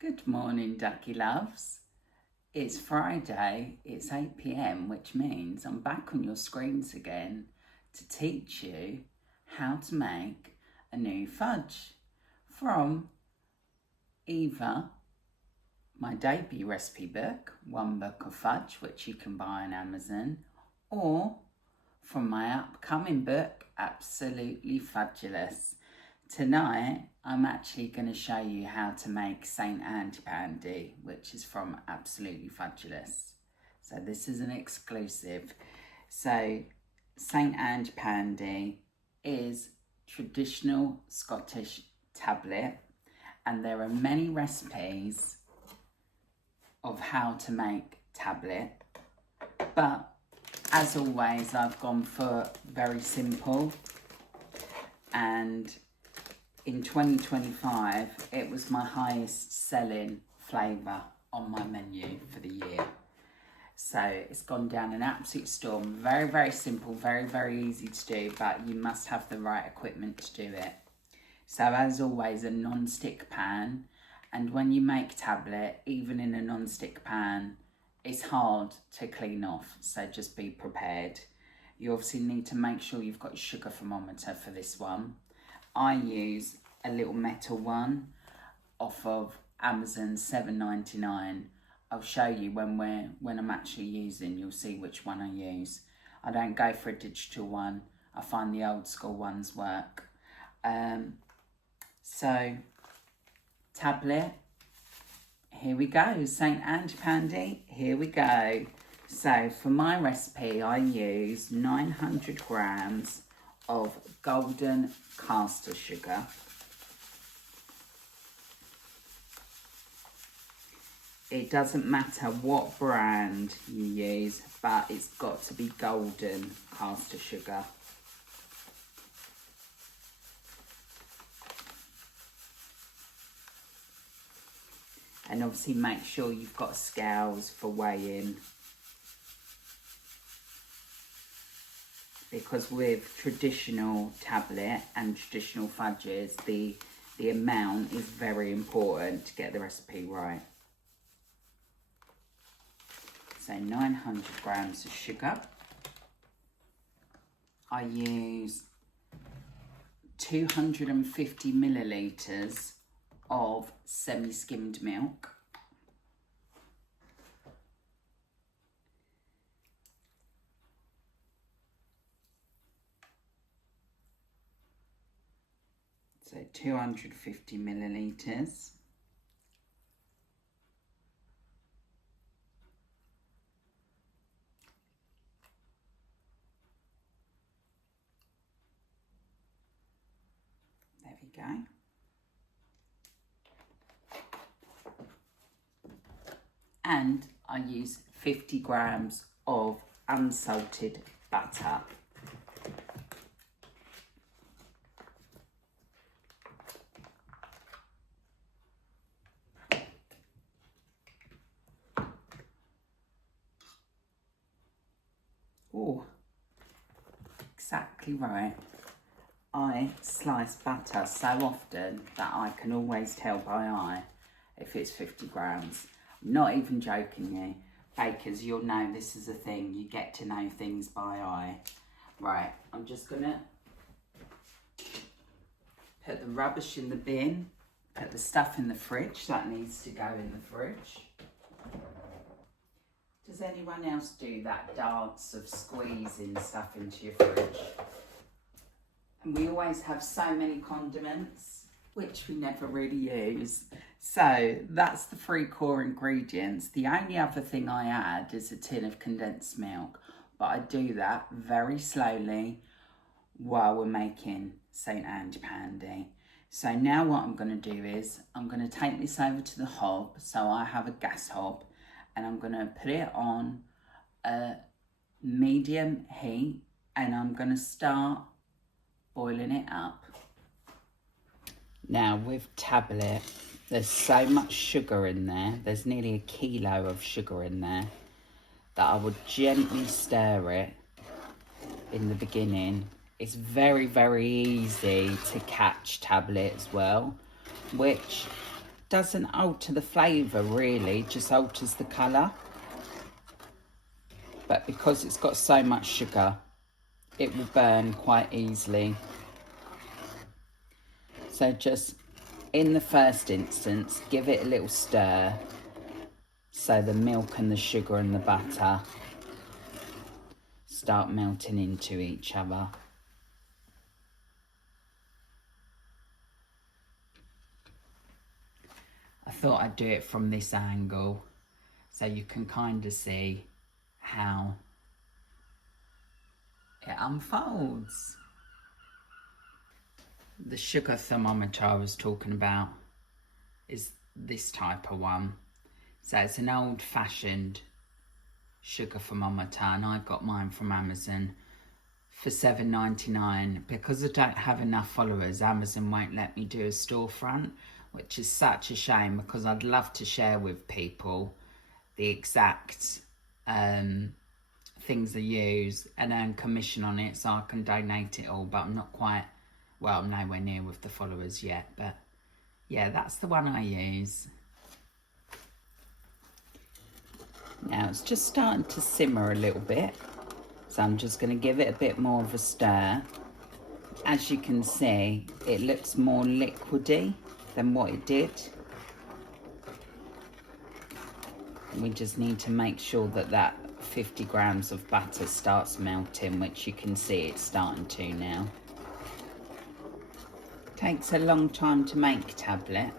Good morning, ducky loves. It's Friday, it's 8 p.m, which means I'm back on your screens again to teach you how to make a new fudge from either my debut recipe book, One Book of Fudge, which you can buy on Amazon, or from my upcoming book, Absolutely Fudgeulous. Tonight, I'm actually going to show you how to make St Andy Pandy, which is from Absolutely Fudgeulous. So this is an exclusive. So St Andy Pandy is traditional Scottish tablet, and there are many recipes of how to make tablet, but as always, I've gone for very simple, and in 2025, it was my highest selling flavour on my menu for the year. So it's gone down an absolute storm. Very, very simple, very, very easy to do, but you must have the right equipment to do it. So as always, a non-stick pan. And when you make tablet, even in a non-stick pan, it's hard to clean off. So just be prepared. You obviously need to make sure you've got your sugar thermometer for this one. I use a little metal one off of Amazon, $7.99. I'll show you when I'm actually using, you'll see which one I use. I don't go for a digital one. I find the old school ones work. So, tablet, here we go. St Andy Pandy, here we go. So for my recipe, I use 900 grams of golden caster sugar. It doesn't matter what brand you use, but it's got to be golden caster sugar. And obviously make sure you've got scales for weighing, because with traditional tablet and traditional fudges, the amount is very important to get the recipe right. So 900 grams of sugar. I use 250 millilitres of semi-skimmed milk. So 250 millilitres. There we go. And I use 50 grams of unsalted butter. Oh, exactly right. I slice butter so often that I can always tell by eye if it's 50 grams. I'm not even joking you. Bakers, you'll know this is a thing. You get to know things by eye. Right, I'm just gonna put the rubbish in the bin, put the stuff in the fridge. That needs to go in the fridge. Does anyone else do that dance of squeezing stuff into your fridge? And we always have so many condiments, which we never really use. So that's the 3 core ingredients. The only other thing I add is a tin of condensed milk, but I do that very slowly while we're making St Andy Pandy. So now what I'm going to do is I'm going to take this over to the hob. So I have a gas hob, and I'm going to put it on a medium heat, and I'm going to start boiling it up. Now with tablet, there's so much sugar in there. There's nearly a kilo of sugar in there, that I would gently stir it in the beginning. It's very, very easy to catch tablet as well, which doesn't alter the flavour really, just alters the colour. But because it's got so much sugar, it will burn quite easily. So just in the first instance, give it a little stir so the milk and the sugar and the butter start melting into each other. I thought I'd do it from this angle so you can kind of see how it unfolds. The sugar thermometer I was talking about is this type of one. So it's an old-fashioned sugar thermometer, and I got mine from Amazon for $7.99. Because I don't have enough followers, Amazon won't let me do a storefront, which is such a shame because I'd love to share with people the exact things I use and earn commission on it so I can donate it all, but I'm not quite, well, nowhere near with the followers yet. But yeah, that's the one I use. Now it's just starting to simmer a little bit, so I'm just going to give it a bit more of a stir. As you can see, it looks more liquidy than what it did. We just need to make sure that that 50 grams of butter starts melting, which you can see it's starting to now. Takes a long time to make tablet,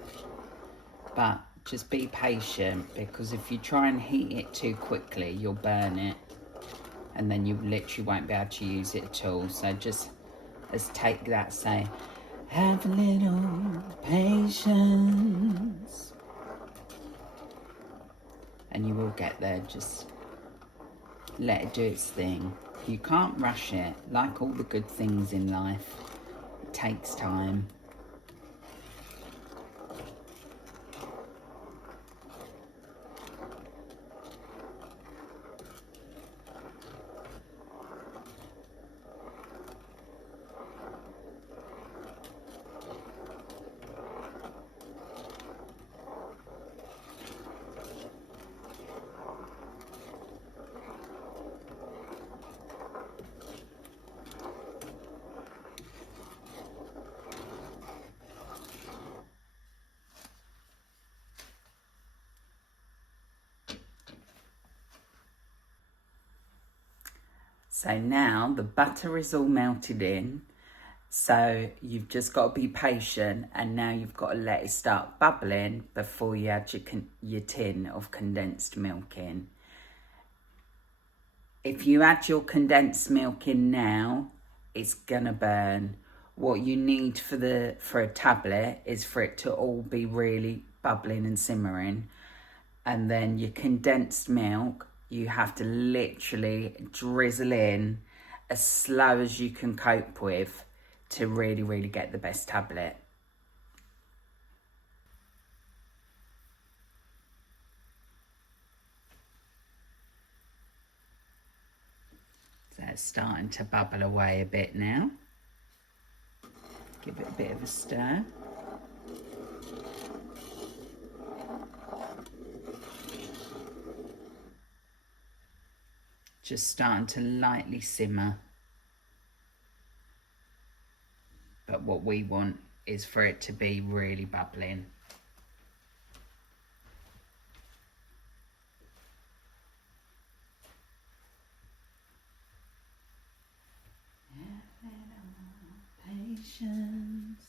but just be patient, because if you try and heat it too quickly, you'll burn it and then you literally won't be able to use it at all. So just let's take that, say, have a little patience, and you will get there. Just let it do its thing. You can't rush it. Like all the good things in life, it takes time. So now the butter is all melted in, so you've just got to be patient, and now you've got to let it start bubbling before you add your tin of condensed milk in. If you add your condensed milk in now, it's gonna burn. What you need for a tablet is for it to all be really bubbling and simmering, and then your condensed milk, you have to literally drizzle in as slow as you can cope with to really, really get the best tablet. So it's starting to bubble away a bit now. Give it a bit of a stir. Just starting to lightly simmer. But what we want is for it to be really bubbling. Patience.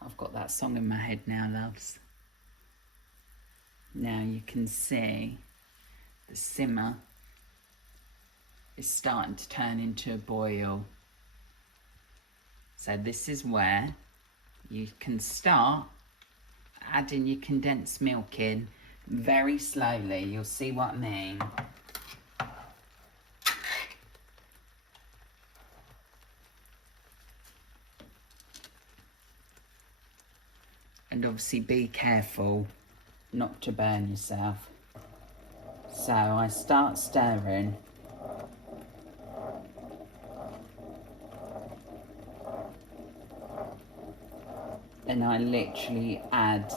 I've got that song in my head now, loves. Now you can see the simmer is starting to turn into a boil. So this is where you can start adding your condensed milk in very slowly. You'll see what I mean. And obviously be careful not to burn yourself. So I start stirring and I literally add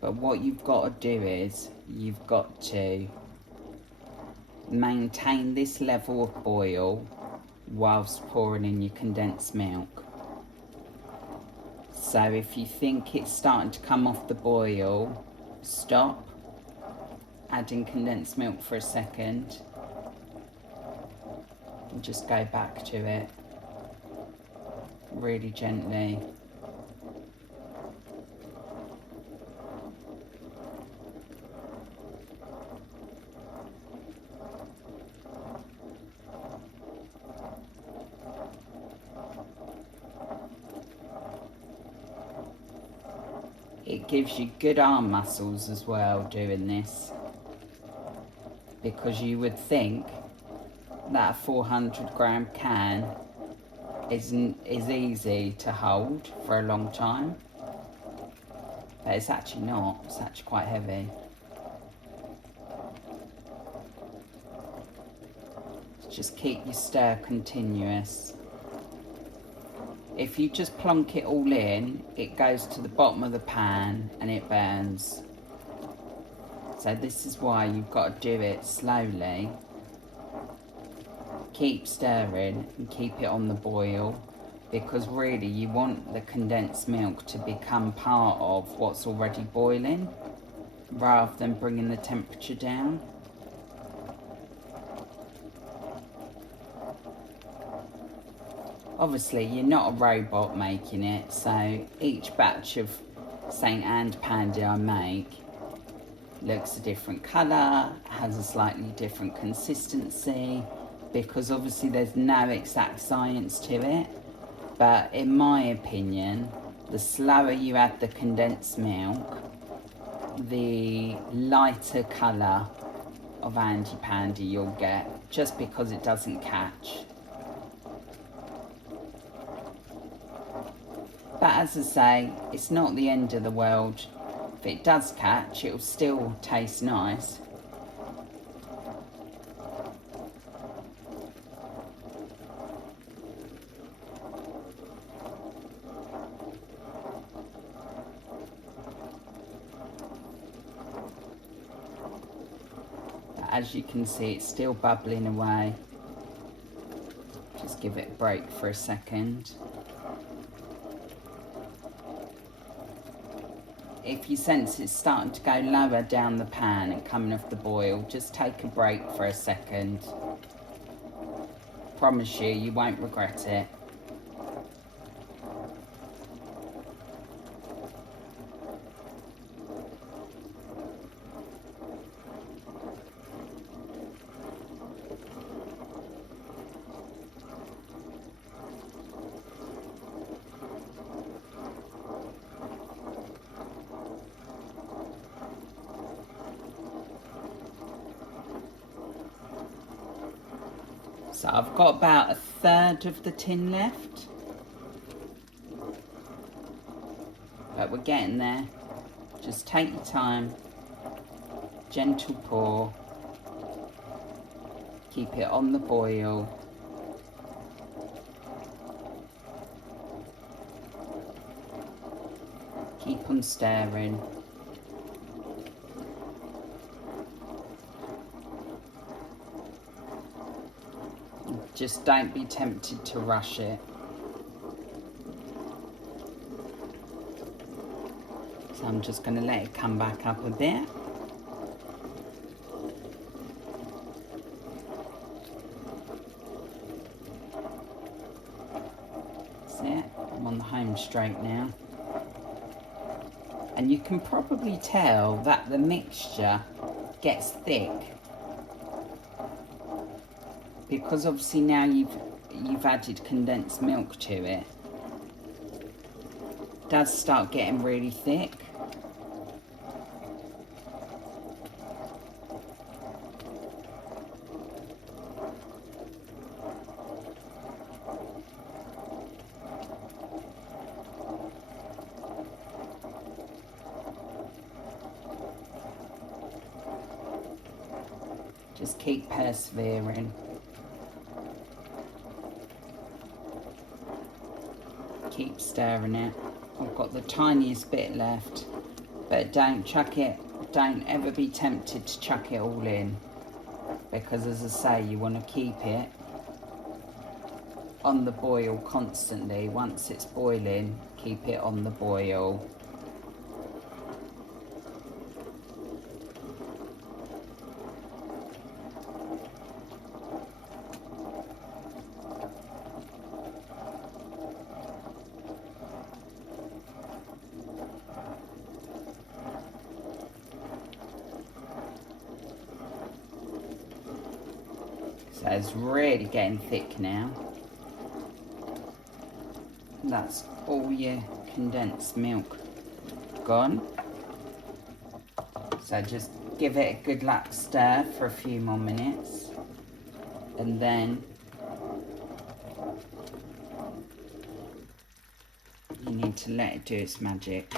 but what you've got to do is you've got to maintain this level of boil whilst pouring in your condensed milk. So if you think it's starting to come off the boil, stop, add in condensed milk for a second, and just go back to it really gently. It gives you good arm muscles as well doing this, because you would think that a 400-gram can is easy to hold for a long time, but it's actually not. It's actually quite heavy. Just keep your stir continuous. If you just plonk it all in, it goes to the bottom of the pan and it burns. So this is why you've got to do it slowly. Keep stirring and keep it on the boil, because really you want the condensed milk to become part of what's already boiling, rather than bringing the temperature down. Obviously, you're not a robot making it, so each batch of St Andy Pandy I make looks a different colour, has a slightly different consistency, because obviously there's no exact science to it. But in my opinion, the slower you add the condensed milk, the lighter colour of Andy Pandy you'll get, just because it doesn't catch. But as I say, it's not the end of the world. If it does catch, it'll still taste nice. But as you can see, it's still bubbling away. Just give it a break for a second. If you sense it's starting to go lower down the pan and coming off the boil, just take a break for a second. Promise you won't regret it. So I've got about a third of the tin left, but we're getting there. Just take your time, gentle pour, keep it on the boil. Keep on stirring. Just don't be tempted to rush it. So I'm just going to let it come back up a bit. That's it. I'm on the home straight now. And you can probably tell that the mixture gets thick, because obviously now you've added condensed milk to it. It does start getting really thick. Just keep persevering. Keep stirring it. I've got the tiniest bit left, but don't chuck it. Don't ever be tempted to chuck it all in, because as I say, you want to keep it on the boil constantly. Once it's boiling, keep it on the boil. So it's really getting thick now. That's all your condensed milk gone. So just give it a good lap stir for a few more minutes, and then you need to let it do its magic.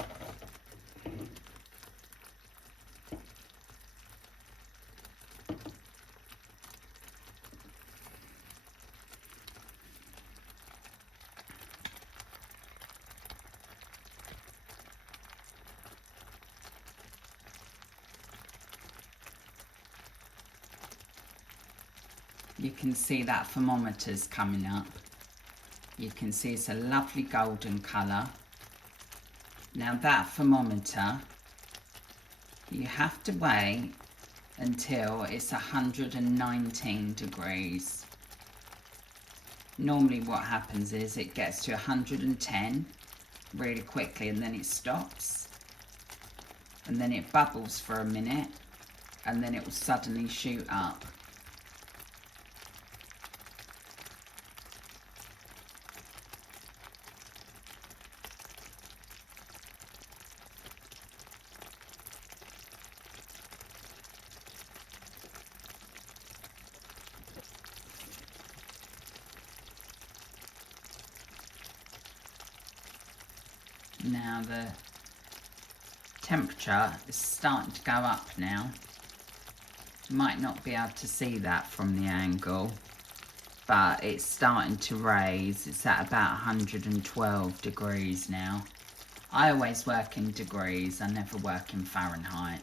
You can see that thermometer's coming up. You can see it's a lovely golden colour. Now that thermometer, you have to wait until it's 119 degrees. Normally what happens is it gets to 110 really quickly, and then it stops. And then it bubbles for a minute, and then it will suddenly shoot up. Now the temperature is starting to go up now. You might not be able to see that from the angle, but it's starting to raise. It's at about 112 degrees now. I always work in degrees, I never work in Fahrenheit.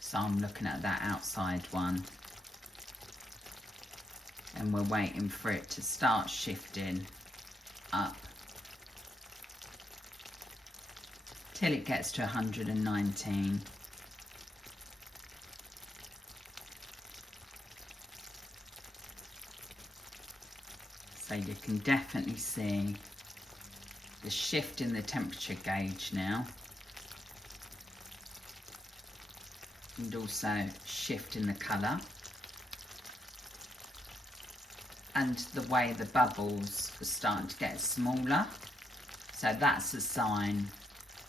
So I'm looking at that outside one. And we're waiting for it to start shifting up till it gets to 119. So you can definitely see the shift in the temperature gauge now, and also shift in the colour, and the way the bubbles are starting to get smaller. So that's a sign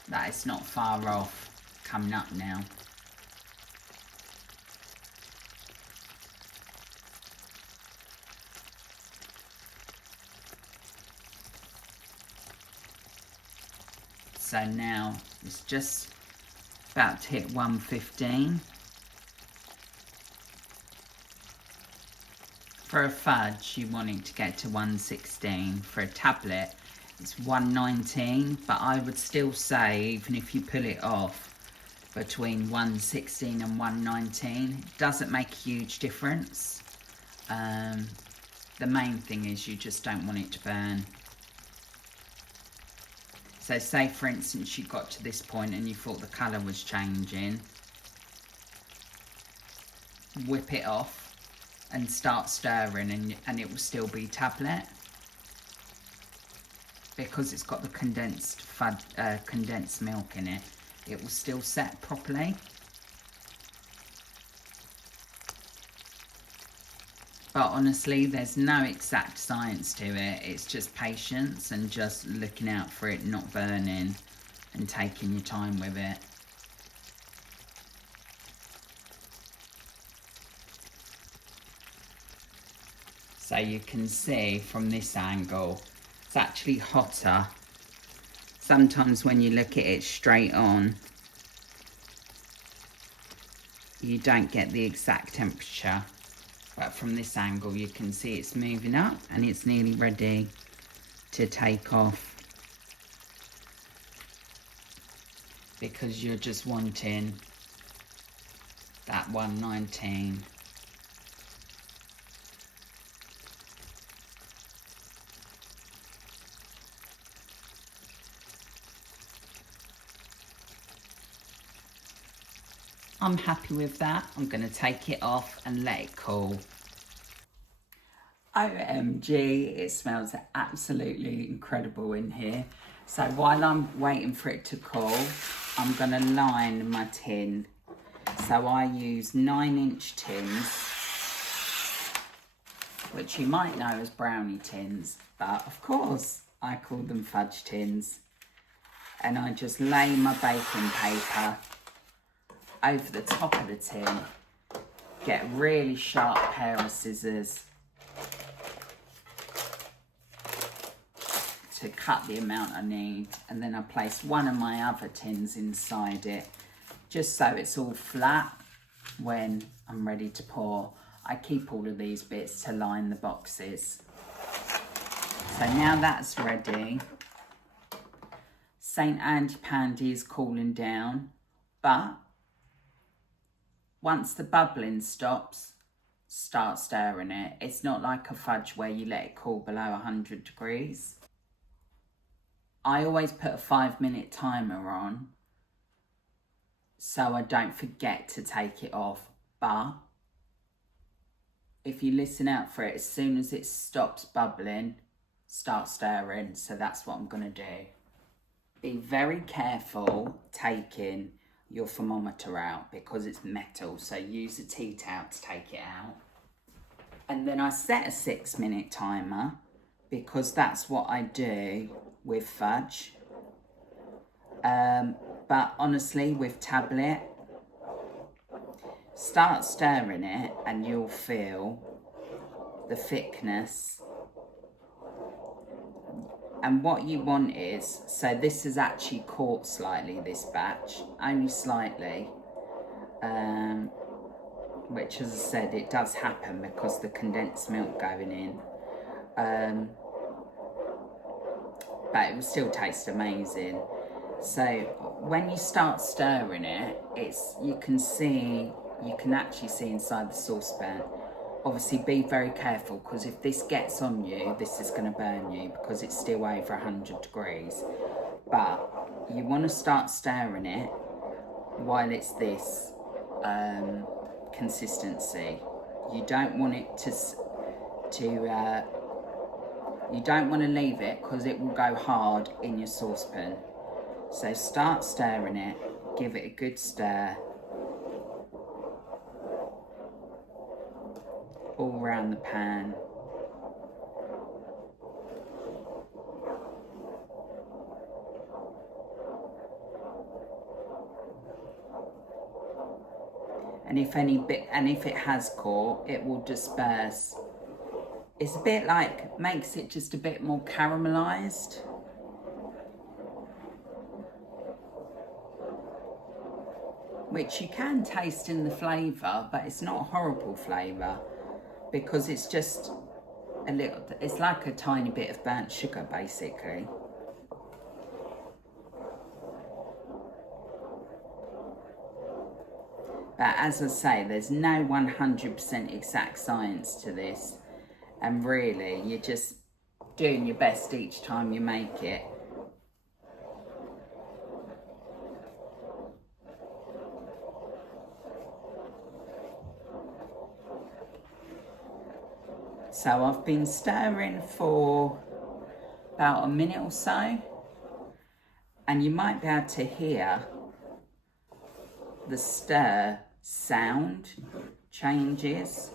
that it's not far off coming up now. So now it's just about to hit 115. For a fudge, you want it to get to 116. For a tablet, it's 119, but I would still say, even if you pull it off between 116 and 119, it doesn't make a huge difference. The main thing is you just don't want it to burn. So say for instance you got to this point and you thought the colour was changing, whip it off and start stirring, and it will still be tablet, because it's got the condensed milk in it. It will still set properly. But honestly, there's no exact science to it. It's just patience and just looking out for it not burning and taking your time with it. So you can see from this angle, it's actually hotter. Sometimes when you look at it straight on, you don't get the exact temperature, but from this angle you can see it's moving up and it's nearly ready to take off, because you're just wanting that 119. I'm happy with that. I'm going to take it off and let it cool. OMG, it smells absolutely incredible in here. So while I'm waiting for it to cool, I'm going to line my tin. So I use 9-inch tins, which you might know as brownie tins, but of course I call them fudge tins. And I just lay my baking paper over the top of the tin, get a really sharp pair of scissors to cut the amount I need, and then I place one of my other tins inside it, just so it's all flat when I'm ready to pour. I keep all of these bits to line the boxes. So now that's ready. St Andy Pandy is cooling down, but once the bubbling stops, start stirring it. It's not like a fudge where you let it cool below 100 degrees. I always put a 5-minute timer on so I don't forget to take it off. But if you listen out for it, as soon as it stops bubbling, start stirring. So that's what I'm going to do. Be very careful taking your thermometer out because it's metal, so use a tea towel to take it out. And then I set a 6-minute timer because that's what I do with fudge. But honestly, with tablet, start stirring it and you'll feel the thickness. And what you want is, so this has actually caught slightly, this batch, only slightly, which, as I said, it does happen because the condensed milk going in, but it will still taste amazing. So when you start stirring it, you can actually see inside the saucepan. Obviously be very careful, because if this gets on you, this is going to burn you because it's still over 100 degrees. But you want to start stirring it while it's this consistency. You don't want it you don't want to leave it because it will go hard in your saucepan. So start stirring it, give it a good stir all around the pan. And if it has caught, it will disperse. It's a bit like, makes it just a bit more caramelized. Which you can taste in the flavour, but it's not a horrible flavour, because it's just it's like a tiny bit of burnt sugar basically. But as I say, there's no 100% exact science to this, and really you're just doing your best each time you make it. So I've been stirring for about a minute or so, and you might be able to hear the stir sound changes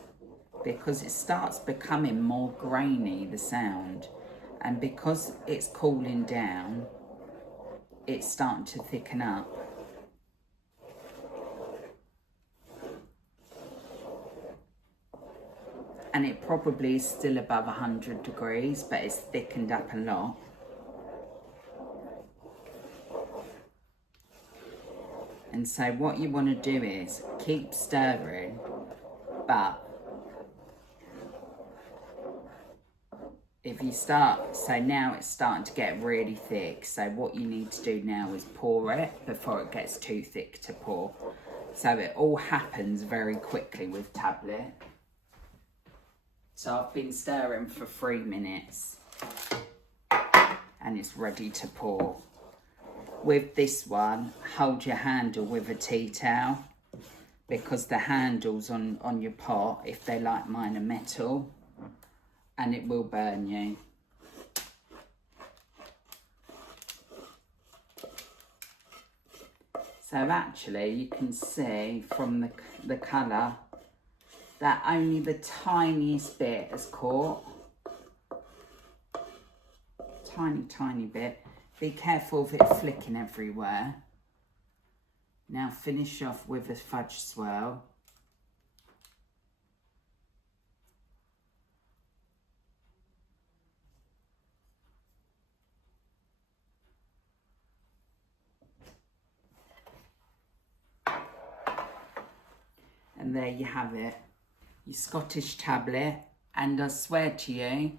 because it starts becoming more grainy, the sound, and because it's cooling down, it's starting to thicken up. And it probably is still above 100 degrees, but it's thickened up a lot. And so what you want to do is keep stirring, but if you start, so now it's starting to get really thick. So what you need to do now is pour it before it gets too thick to pour. So it all happens very quickly with tablet. So I've been stirring for 3 minutes and it's ready to pour. With this one, hold your handle with a tea towel because the handles on your pot, if they're like mine, are metal and it will burn you. So actually you can see from the colour that only the tiniest bit has caught. Tiny bit. Be careful of it flicking everywhere. Now finish off with a fudge swirl. And there you have it, your Scottish tablet. And I swear to you,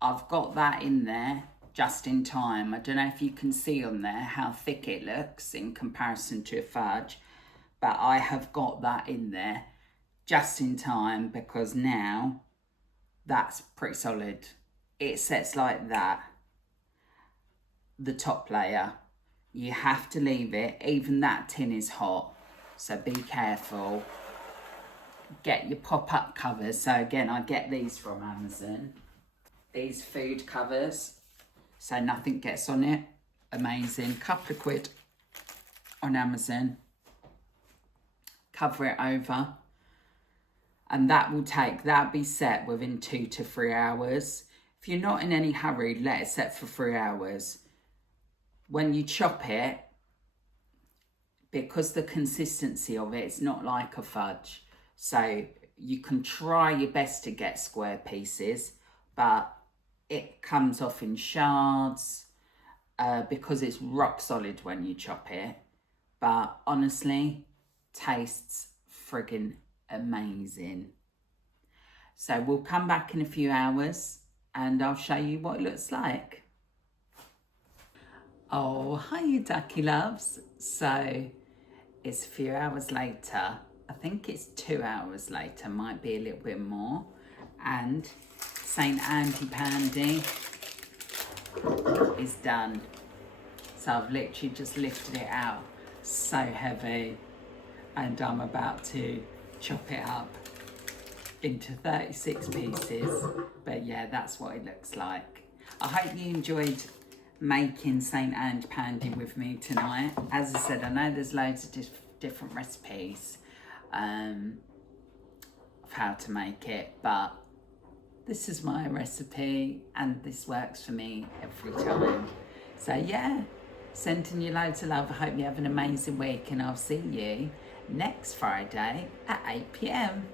I've got that in there just in time. I don't know if you can see on there how thick it looks in comparison to a fudge, but I have got that in there just in time because now that's pretty solid. It sets like that, the top layer. You have to leave it, even that tin is hot, so be careful. Get your pop-up covers. So again, I get these from Amazon. These food covers, so nothing gets on it. Amazing. Couple of quid on Amazon. Cover it over. And that'll be set within 2 to 3 hours. If you're not in any hurry, let it set for 3 hours. When you chop it, because the consistency of it's not like a fudge, so you can try your best to get square pieces, but it comes off in shards because it's rock solid when you chop it. But honestly, tastes friggin' amazing. So we'll come back in a few hours and I'll show you what it looks like. Oh, hi you ducky loves. So it's a few hours later. I think it's 2 hours later, might be a little bit more. And St Andy Pandy is done. So I've literally just lifted it out. So heavy. And I'm about to chop it up into 36 pieces. But yeah, that's what it looks like. I hope you enjoyed making St Andy Pandy with me tonight. As I said, I know there's loads of different recipes of how to make it, but this is my recipe and this works for me every time. So yeah, sending you loads of love. I hope you have an amazing week and I'll see you next Friday at 8 p.m.